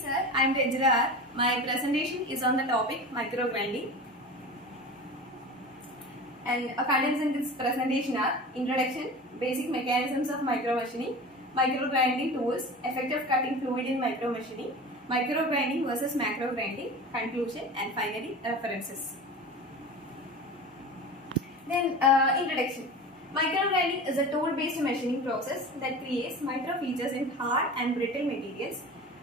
sir, I am Rajra. My presentation is on the topic micro grinding. And contents in this presentation are introduction, basic mechanisms of micro machining, micro grinding tools, effect of cutting fluid in micro machining, micro grinding versus macro grinding, conclusion, and finally references. Then introduction. Micro grinding is a tool-based machining process that creates micro features in hard and brittle materials.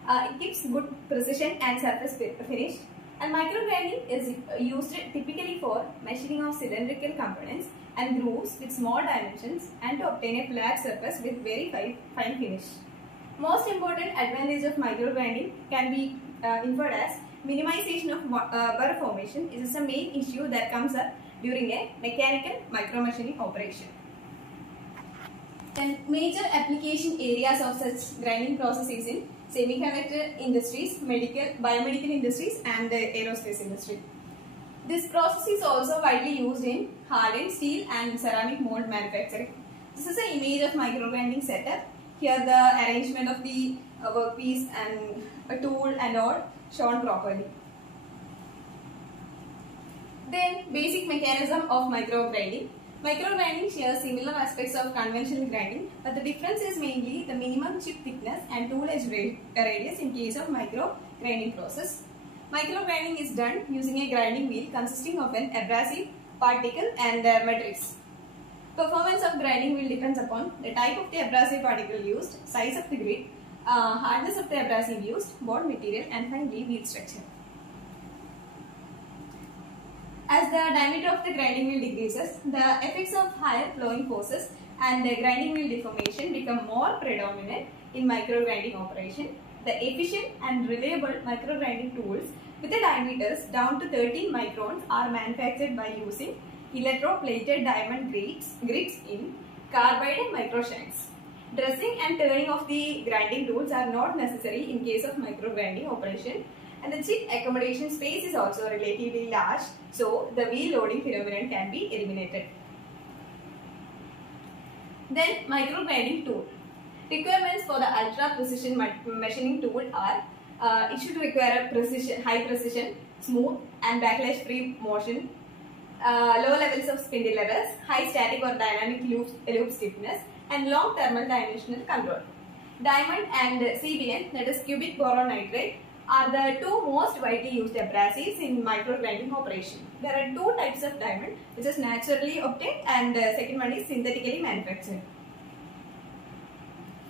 It gives good precision and surface finish. And micro grinding is used typically for machining of cylindrical components and grooves with small dimensions and to obtain a flat surface with very fine finish. Most important advantage of micro grinding can be inferred as minimization of burr formation. This is a main issue that comes up during a mechanical micro machining operation. Then major application areas of such grinding processes in semiconductor industries, biomedical industries and the aerospace industry. This process is also widely used in hardened steel and ceramic mold manufacturing. This is an image of micro grinding setup. Here the arrangement of the workpiece and a tool and all shown properly. Then basic mechanism of micro grinding. Micro grinding shares similar aspects of conventional grinding, but the difference is mainly the minimum chip thickness and tool edge radius in case of micro grinding process. Micro grinding is done using a grinding wheel consisting of an abrasive particle and matrix. Performance of grinding wheel depends upon the type of the abrasive particle used, size of the grit, hardness of the abrasive used, bond material, and finally wheel structure. As the diameter of the grinding wheel decreases, the effects of higher flowing forces and the grinding wheel deformation become more predominant in micro grinding operation. The efficient and reliable micro grinding tools with the diameters down to 13 microns are manufactured by using electroplated diamond grits in carbide and micro shanks. Dressing and turning of the grinding tools are not necessary in case of micro grinding operation. And the chip accommodation space is also relatively large, so the wheel loading phenomenon can be eliminated. Then micro grinding tool. Requirements for the ultra precision machining tool are it should require high precision, smooth and backlash free motion, low levels of spindle errors, high static or dynamic loop stiffness, and long thermal dimensional control. Diamond and CBN, that is cubic boron nitride, are the two most widely used abrasives in micro grinding operation. There are two types of diamond, which is naturally obtained and the second one is synthetically manufactured.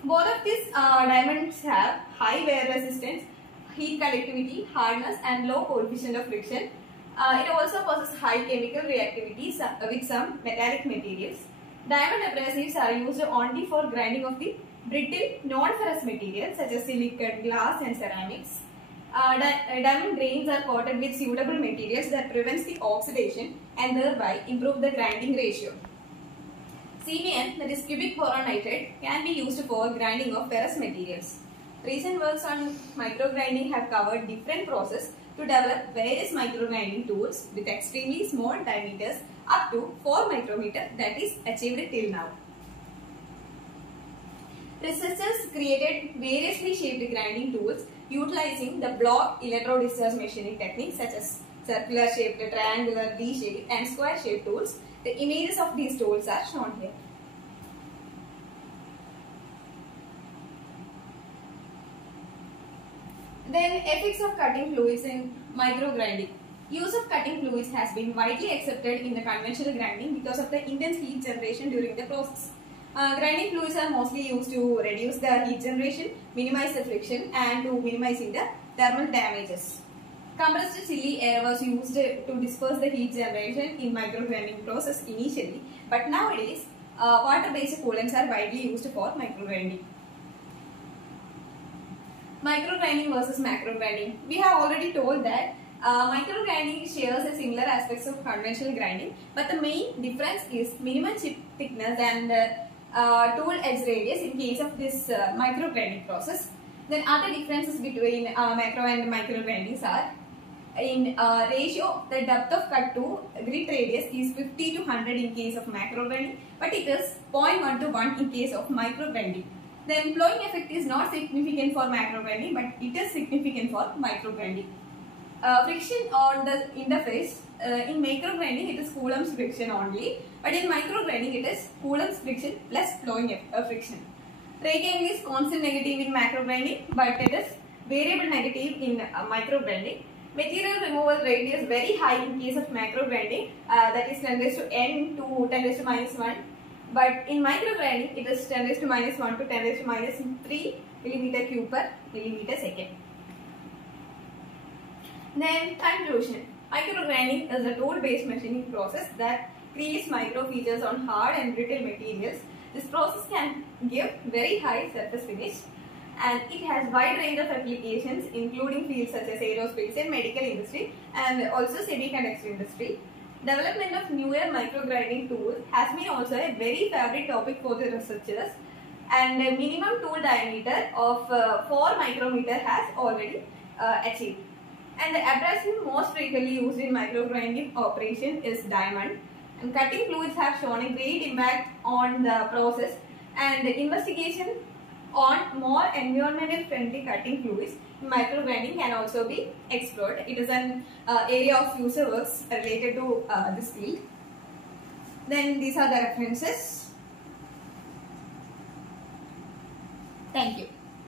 Both of these diamonds have high wear resistance, heat conductivity, hardness and low coefficient of friction. It also possesses high chemical reactivity with some metallic materials. Diamond abrasives are used only for grinding of the brittle non-ferrous materials such as silicon, glass and ceramics. Diamond grains are coated with suitable materials that prevents the oxidation and thereby improve the grinding ratio. CBN, that is cubic boron nitride, can be used for grinding of ferrous materials. Recent works on micro grinding have covered different processes to develop various micro grinding tools with extremely small diameters up to 4 micrometer that is achieved till now. Researchers created variously shaped grinding tools utilizing the block electro-discharge machining techniques such as circular shaped, triangular, D-shaped and square shaped tools. The images of these tools are shown here. Then effects of cutting fluids in micro grinding. Use of cutting fluids has been widely accepted in the conventional grinding because of the intense heat generation during the process. Grinding fluids are mostly used to reduce the heat generation, minimize the friction and to minimizing the thermal damages. Compressed chilly air was used to disperse the heat generation in micro grinding process initially, but nowadays water-based coolants are widely used for micro grinding. Micro grinding versus macro grinding. We have already told that micro grinding shares a similar aspects of conventional grinding, but the main difference is minimum chip thickness and tool edge radius in case of this micro grinding process. Then other differences between macro and micro grindings are in ratio, the depth of cut to grit radius is 50 to 100 in case of macro grinding, but it is 0.1 to 1 in case of micro grinding. Then plowing effect is not significant for macro grinding, but it is significant for micro grinding. Friction on the interface, in micro grinding it is Coulomb's friction only, but in micro grinding it is Coulomb's friction plus plowing friction. Rake angle is constant negative in macro grinding, but it is variable negative in micro grinding. Material removal rate is very high in case of macro grinding, that is 10 raised to n to 10 raised to minus 1. But in micro grinding, it is 10 raised to minus 1 to 10 raised to minus 3 millimeter cube per millimeter second. Then conclusion. Micro grinding is a tool-based machining process that creates micro features on hard and brittle materials. This process can give very high surface finish, and it has wide range of applications including fields such as aerospace and medical industry and also semiconductor industry. Development of newer micro grinding tools has been also a very favorite topic for the researchers, and a minimum tool diameter of 4 micrometer has already achieved. And the abrasive most frequently used in micro grinding operation is diamond, and cutting fluids have shown a great impact on the process, and the investigation on more environmental friendly cutting fluids in micro grinding can also be explored. It is an area of future works related to this field. Then these are the references. Thank you.